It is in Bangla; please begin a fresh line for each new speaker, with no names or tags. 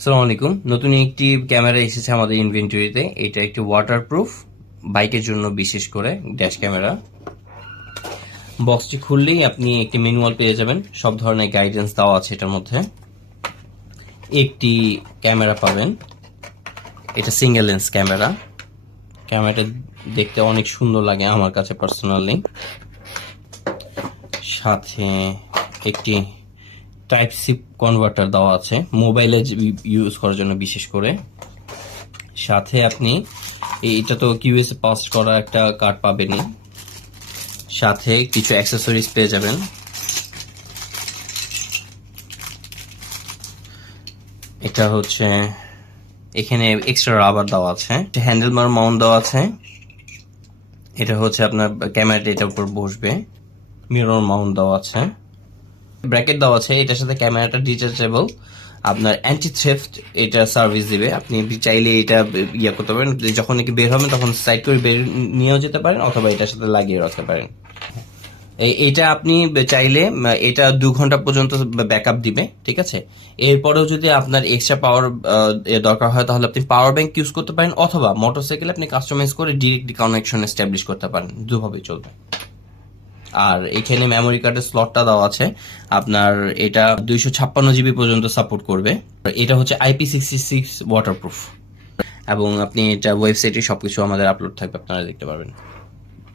আসসালামু আলাইকুম। নতুন একটি ক্যামেরা এসেছে আমাদের ইনভেন্টরিতে এটা একটি ওয়াটারপ্রুফ বাইকের জন্য বিশেষ করে ড্যাশ ক্যামেরা বক্সটি খুললেই আপনি একটি ম্যানুয়াল পেয়ে যাবেন। সব ধরনের গাইডেন্স দেওয়া আছে এটার মধ্যে। একটি ক্যামেরা পাবেন। এটা সিঙ্গেল লেন্স ক্যামেরা। ক্যামেরাটা দেখতে অনেক সুন্দর লাগে আমার কাছে পার্সোনালি সাথে একটি টাইপ সি কনভার্টার দেওয়া আছে। মোবাইলে ইউজ করার জন্য বিশেষ করে। সাথে আপনি এইটা তো কিউএসএ পাস করা একটা কার্ড পাবেনই। সাথে কিছু অ্যাক্সেসরিজ পেয়ে যাবেন। এটা হচ্ছে এখানে এক্সট্রা রাবার দেওয়া আছে। হ্যান্ডেল মার মাউন্ট দেওয়া আছে। এটা হচ্ছে আপনার ক্যামেরাটা এটার উপর বসবে। মিরর মাউন্ট দেওয়া আছে। ব্র্যাকেট দেওয়া আছে, এটার সাথে ক্যামেরাটা ডিটাচেবল আপনার অ্যান্টি থ্রেফট এটা সার্ভিস দিবে। আপনি চাইলে এটা ইয়ে করতে পারেন। যখন নাকি বের হবেন, তখন সাইড করে বের নিয়েও যেতে পারেন, অথবা এটার সাথে লাগিয়ে রাখতে পারেন। এটা আপনি চাইলে এটা দু ঘণ্টা পর্যন্ত ব্যাকআপ দিবে, ঠিক আছে? এরপরেও যদি আপনার এক্সট্রা পাওয়ার দরকার হয়, তাহলে আপনি পাওয়ার ব্যাংক ইউজ করতে পারেন, অথবা মোটরসাইকেল আপনি কাস্টমাইজ করে ডিরেক্ট কানেকশন এস্টাবলিশ করতে পারেন। দুভাবে চলবে। আর এখানে মেমোরি কার্ডের স্লটটা দেওয়া আছে। আপনার এটা দুইশো ছাপ্পান্ন জিবি পর্যন্ত সাপোর্ট করবে। এটা হচ্ছে আইপি সিক্সটি সিক্স ওয়াটারপ্রুফ এবং আপনি এটা ওয়েবসাইটে সবকিছু আমাদের আপলোড থাকবে, আপনারা দেখতে পারবেন।